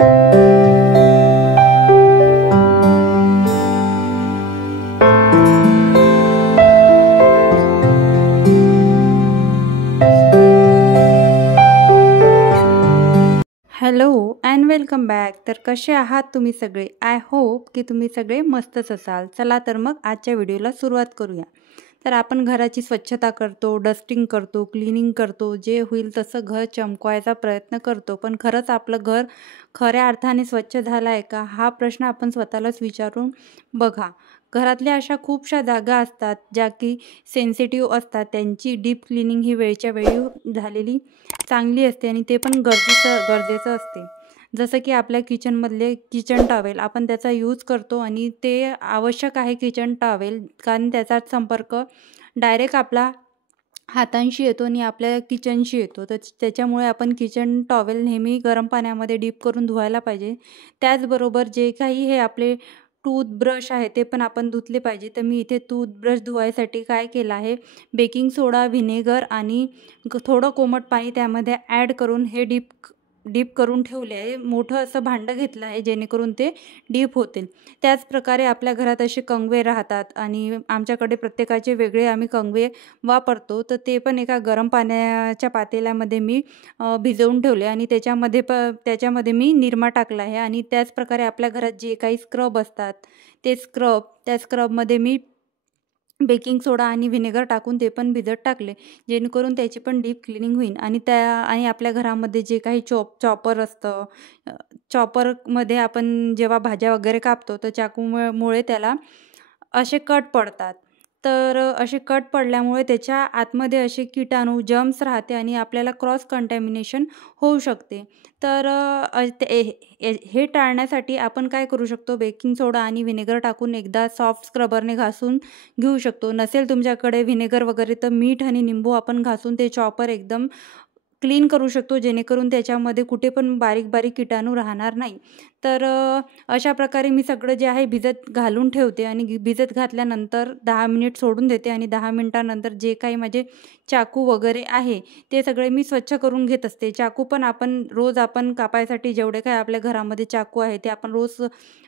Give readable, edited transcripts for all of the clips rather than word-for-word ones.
Hello and welcome back. तर कसे आहात तुम्ही सगळे? आय होप की तुम्ही सगळे मस्तच असाल. चला तर मग आजच्या व्हिडिओला सुरुवात करूया. तर आपण घराची स्वच्छता करतो, डस्टिंग करतो, क्लिनिंग करतो, जे होईल तसं घर चमकवायचा प्रयत्न करतो. पण खरंच आपलं घर खऱ्या अर्थाने स्वच्छ झालं आहे का? हा प्रश्न आपण स्वतःलाच विचारून बघा. घरातल्या अशा खूपशा जागा असतात ज्या की सेन्सिटिव्ह असतात. त्यांची डीप क्लिनिंग ही वेळच्या वेळी झालेली चांगली असते आणि ते पण गरजेचं असते. जसं की आपल्या किचनमधले किचन टॉवेल आपण त्याचा यूज करतो आणि ते आवश्यक आहे किचन टॉवेल, कारण त्याचा संपर्क डायरेक्ट आपला हातांशी येतो आणि आपल्या किचनशी येतो. तर त्याच्यामुळे आपण किचन टॉवेल नेहमी गरम पाण्यामध्ये डीप करून धुवायला पाहिजे. त्याचबरोबर जे काही हे आपले टूथब्रश आहे ते पण आपण धुतले पाहिजे. तर मी इथे टूथब्रश धुवायसाठी काय केलं आहे, बेकिंग सोडा, व्हिनेगर आणि थोडं कोमट पाणी त्यामध्ये ॲड करून हे डीप करून ठेवले आहे. मोठं असं भांडं घेतलं आहे जेणेकरून ते डीप होतील. त्याचप्रकारे आपल्या घरात असे कंगवे राहतात आणि आमच्याकडे प्रत्येकाचे वेगळे आम्ही कंगवे वापरतो. तर ते पण एका गरम पाण्याच्या पातेल्यामध्ये मी भिजवून ठेवले आणि त्याच्यामध्ये मी निरमा टाकला आहे. आणि त्याचप्रकारे आपल्या घरात जे काही स्क्रब असतात त्या स्क्रबमध्ये मी बेकिंग सोडा आणि व्हिनेगर टाकून ते पण भिजत टाकले, जेणेकरून त्याची पण डीप क्लिनिंग होईल. आणि आपल्या घरामध्ये जे काही चॉपर असतं, चॉपरमध्ये आपण जेव्हा भाज्या वगैरे कापतो तर चाकूमुळे त्याला असे कट पडतात. तर असे कट पडल्यामुळे त्याच्या आतमध्ये असे किटाणू, जर्म्स राहते आणि आपल्याला क्रॉस कंटॅमिनेशन होऊ शकते. तर हे टाळण्यासाठी आपण काय करू शकतो, बेकिंग सोडा आणि व्हिनेगर टाकून एकदा सॉफ्ट स्क्रबरने घासून घेऊ शकतो. नसेल तुमच्याकडे व्हिनेगर वगैरे तर मीठ आणि निंबू आपण घासून ते चॉपर एकदम क्लीन करू शकतो, जेणेकरून त्याच्यामध्ये कुठे पण बारीक किटाणू राहणार नाही. तर अशा प्रकारे मी सगळं जे आहे भिजत घालून ठेवते आणि भिजत घातल्यानंतर 10 मिनिट सोडून देते आणि 10 मिनिटानंतर जे काही माझे चाकू वगैरे आहे ते सगळे मी स्वच्छ करून घेत असते. चाकू पण आपण कापायसाठी जेवढे काय आपल्या घरामध्ये चाकू आहे ते आपण रोज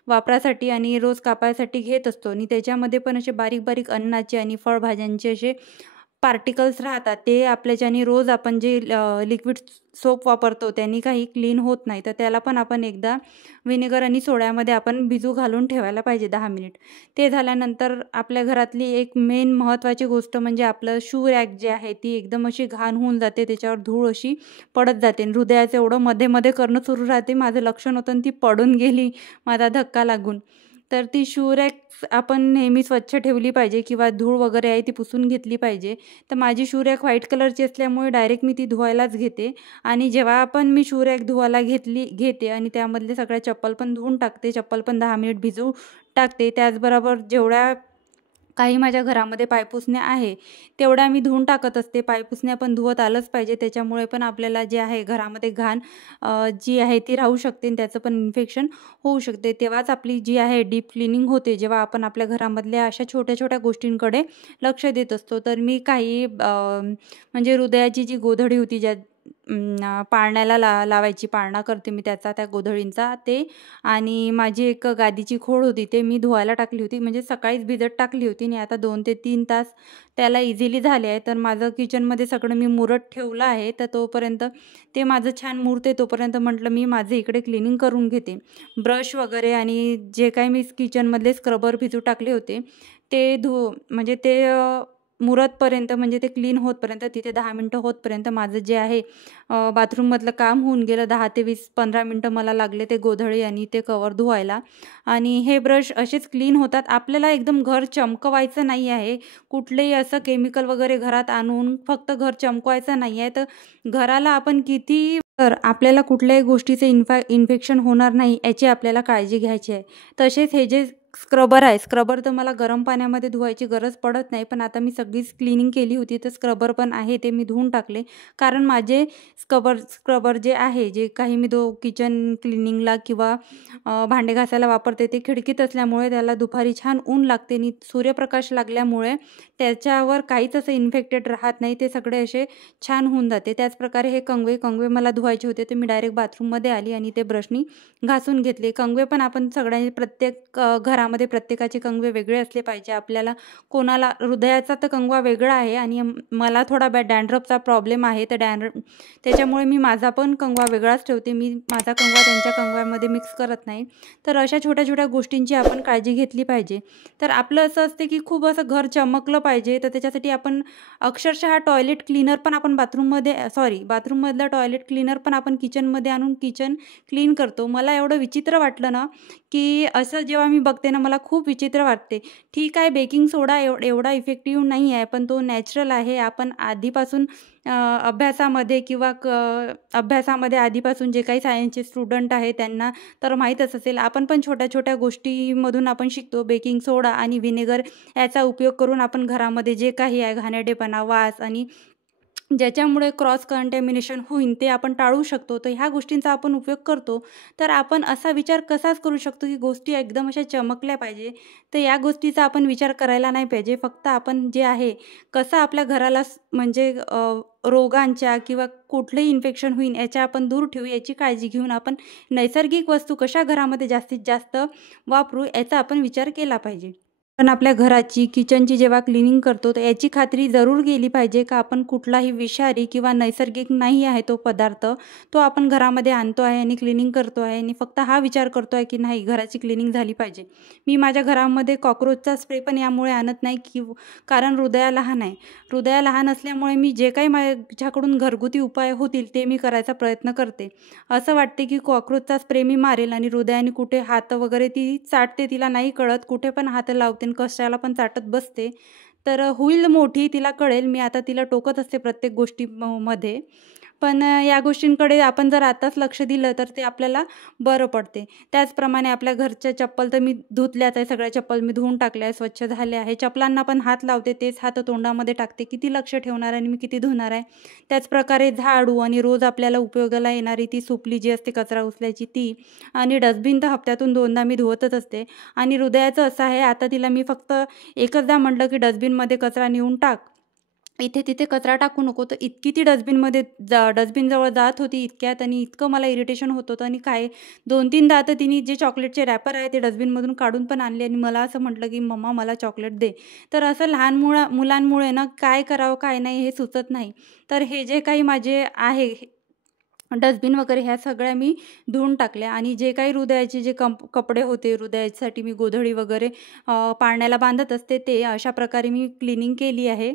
वापरासाठी आणि रोज कापायसाठी घेत असतो. आणि त्याच्यामध्ये पण असे बारीक अन्नाचे आणि फळभाज्यांचे असे पार्टिकल्स राहतात. ते आपल्याच्याने रोज आपण जे लिक्विड सोप वापरतो त्यांनी काही क्लीन होत नाही. तर त्याला पण आपण एकदा व्हिनेगर आणि सोड्यामध्ये आपण भिजू घालून ठेवायला पाहिजे 10 मिनिट. ते झाल्यानंतर आपल्या घरातली एक मेन महत्त्वाची गोष्ट म्हणजे आपलं शू रॅक जे आहे ती एकदम अशी घाण होऊन जाते, त्याच्यावर धूळ अशी पडत जाते. हृदयाचं एवढं मध्ये करणं सुरू राहते, माझं लक्ष नव्हतं आणि ती पडून गेली माझा धक्का लागून. तर ती शू रॅक आपण नेहमी स्वच्छ ठेवली पाहिजे किंवा धूळ वगैरे आहे ती पुसून घेतली पाहिजे. तर माझी शू रॅक व्हाईट कलरची असल्यामुळे डायरेक्ट मी ती धुवायलाच घेते. आणि जेव्हा आपण मी शू रॅक धुवायला घेते आणि त्यामधले सगळ्या चप्पल पण धुवून टाकते, चप्पल पण 10 मिनिट भिजू टाकते. त्याचबरोबर जेवढ्या काही माझ्या घरामध्ये पायपुसण्या आहे तेवढ्या मी धुवून टाकत असते. पायपुसण्या पण धुवत आलंच पाहिजे, त्याच्यामुळे पण आपल्याला जे आहे घरामध्ये घाण जी आहे ती राहू शकते आणि त्याचं पण इन्फेक्शन होऊ शकते. तेव्हाच आपली जी आहे डीप क्लिनिंग होते, जेव्हा आपण आपल्या घरामधल्या अशा छोट्या गोष्टींकडे लक्ष देत असतो. तर मी काही म्हणजे हृदयाची जी गोधडी होती, ज्या पाळण्याला लावायची, पाळणा करते मी त्या गोधडींचा, ते आणि माझी एक गादीची खोड होती ते मी धुवायला टाकली होती. म्हणजे सकाळीच भिजत टाकली होती आणि आता 2 ते 3 तास त्याला इझिली झाले आहे. तर माझं किचनमध्ये सगळं मी मुरत ठेवलं आहे. तर तोपर्यंत ते माझं छान मुरते, तोपर्यंत म्हटलं मी माझे इकडे क्लिनिंग करून घेते. ब्रश वगैरे आणि जे काही मी किचनमधले स्क्रबर भिजू टाकले होते ते म्हणजे ते मुरतपर्यंत, म्हणजे ते क्लीन होतपर्यंत, तिथे 10 मिनटं होतपर्यंत माझं जे आहे बाथरूममधलं काम होऊन गेलं. 10 ते 15 मिनटं मला लागले ते गोधडी आणि ते कवर धुवायला. आणि हे ब्रश असेच क्लीन होतात. आपल्याला एकदम घर चमकवायचं नाही आहे, कुठलेही असं केमिकल वगैरे घरात आणून फक्त घर चमकवायचं नाही आहे. तर घराला आपण किती, तर आपल्याला कुठल्याही गोष्टीचे इन्फेक्शन होणार नाही याची आपल्याला काळजी घ्यायची आहे. तसेच हे जे स्क्रबर आहे, स्क्रबर तर मला गरम पाण्यामध्ये धुवायची गरज पडत नाही, पण आता मी सगळीच क्लिनिंग केली होती तर स्क्रबर पण आहे ते मी धुवून टाकले. कारण माझे स्क्रबर जे आहे, जे काही मी किचन क्लिनिंगला किंवा भांडे घासायला वापरते ते खिडकीत असल्यामुळे त्याला दुपारी छान ऊन लागते आणि सूर्यप्रकाश लागल्यामुळे त्याच्यावर काहीच असं इन्फेक्टेड राहत नाही, ते सगळे असे छान होऊन जाते. त्याचप्रकारे हे कंगवे मला धुवायचे होते, तर मी डायरेक्ट बाथरूममध्ये आली आणि ते ब्रशनी घासून घेतले. कंगवे पण आपण सगळ्यांनी प्रत्येक घरामध्ये प्रत्येकाचे कंगवे वेगळे असले पाहिजे. आपल्याला कोणाला हृदयाचा तर कंगवा वेगळा आहे आणि मला थोडा डॅन्ड्रफचा प्रॉब्लेम आहे, तर त्याच्यामुळे मी माझा पण कंगवा वेगळाच ठेवते. मी माझा कंगवा त्यांच्या कंगव्यामध्ये मिक्स करत नाही. तर अशा छोट्या-छोट्या गोष्टींची आपण काळजी घेतली पाहिजे. तर आपलं असं असते की खूप असं घर चमकलं पाहिजे, तर त्याच्यासाठी आपण अक्षरशः टॉयलेट क्लीनर पण आपण बाथरूममधलं टॉयलेट क्लीनर पण आपण किचनमध्ये आणून किचन क्लीन करतो. मला एवढं विचित्र वाटलं ना, की असं जेव्हा मी बघते ना, मला खूप विचित्र वाटते. ठीक आहे, बेकिंग सोडा एवढा इफेक्टिव्ह नाही आहे, पण तो नॅचरल आहे. आपण आधीपासून अभ्यासामध्ये आधीपासून जे काही सायन्सचे स्टुडंट आहे त्यांना तर माहीतच असेल. आपण पण छोट्या-छोट्या गोष्टीमधून आपण शिकतो. बेकिंग सोडा आणि व्हिनेगर याचा उपयोग करून आपण घरामध्ये जे काही आहे घाणेरडेपणा, वास आणि ज्याच्यामुळे क्रॉस कंटॅमिनेशन होईल ते आपण टाळू शकतो. तर ह्या गोष्टींचा आपण उपयोग करतो. तर आपण असा विचार कसाच करू शकतो की गोष्टी एकदम अशा चमकल्या पाहिजे. तर या गोष्टीचा आपण विचार करायला नाही पाहिजे. फक्त आपण जे आहे कसं आपल्या घराला म्हणजे रोगांच्या किंवा कुठलंही इन्फेक्शन होईल याच्या आपण दूर ठेवू, याची काळजी घेऊन आपण नैसर्गिक वस्तू कशा घरामध्ये जास्तीत जास्त वापरू याचा आपण विचार केला पाहिजे. आपण आपल्या घराची, किचनची जेव्हा क्लिनिंग करतो तर याची खात्री जरूर केली पाहिजे का आपण कुठलाही विषारी किंवा नैसर्गिक नाही आहे तो पदार्थ, तो आपण घरामध्ये आणतो आहे आणि क्लिनिंग करतो आहे आणि फक्त हा विचार करतो आहे की नाही घराची क्लिनिंग झाली पाहिजे. मी माझ्या घरामध्ये कॉकरोचचा स्प्रे पण यामुळे आणत नाही की कारण हृदया लहान आहे. हृदया लहान असल्यामुळे मी जे काही माझ्याकडून घरगुती उपाय होतील ते मी करायचा प्रयत्न करते. असं वाटते की कॉकरोचचा स्प्रे मी मारेल आणि हृदयाने कुठे हात वगैरे ती चाटते, तिला नाही कळत, कुठे पण हात लावते आणि कशाला पण चाटत बसते. तर होईल मोठी, तिला कळेल. मी आता तिला टोकत असते प्रत्येक मध्ये. पण या गोष्टींकडे आपण जर आताच लक्ष दिलं तर ते आपल्याला बरं पडते. त्याचप्रमाणे आपल्या घरच्या चप्पल तर मी धुतल्याच आहे, सगळ्या चप्पल मी धुवून टाकल्या आहे, स्वच्छ झाल्या आहे. चपलांना पण हात लावते, तेच हात तोंडामध्ये टाकते. किती लक्ष ठेवणार आणि मी किती धुणार आहे. त्याचप्रकारे झाडू आणि रोज आपल्याला उपयोगाला येणारी ती सुपली जी असते कचरा उचलायची ती आणि डस्टबिन तर हप्त्यातून 2दा मी धुवतच असते. आणि हृदयाचं असं आहे, आता तिला मी फक्त एकचदा म्हटलं की डस्टबिनमध्ये कचरा नेऊन टाक, इथे-तिथे कचरा टाकू नको. तर इतकी ती डस्टबिनजवळ जात होती इतक्यात आणि इतकं मला इरिटेशन होत होतं आणि काय 2-3दा तर तिने जे चॉकलेटचे रॅपर आहे ते डस्टबिनमधून काढून पण आणले आणि मला असं म्हटलं की मम्मा मला चॉकलेट दे. तर असं लहान मुलांमुळे ना काय करावं काय नाही हे सुचत नाही. तर हे जे काही माझे आहे डस्टबिन वगैरे ह्या सगळ्या मी धुवून टाकल्या आणि जे काही हृदयाचे जे कपडे होते, हृदयासाठी मी गोधडी वगैरे पाळण्याला बांधत असते ते अशा प्रकारे मी क्लिनिंग केली आहे.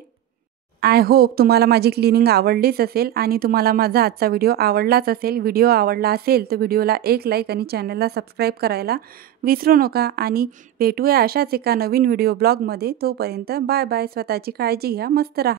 आय होप तुम्हाला माझी क्लिनिंग आवडलीच असेल आणि तुम्हाला माझा आजचा व्हिडिओ आवडलाच असेल. व्हिडिओ आवडला असेल तर व्हिडिओला एक लाईक आणि चॅनलला सबस्क्राईब करायला विसरू नका आणि भेटूया अशाच एका नवीन व्हिडिओ ब्लॉगमध्ये. तोपर्यंत बाय बाय. स्वतःची काळजी घ्या. मस्त राहा.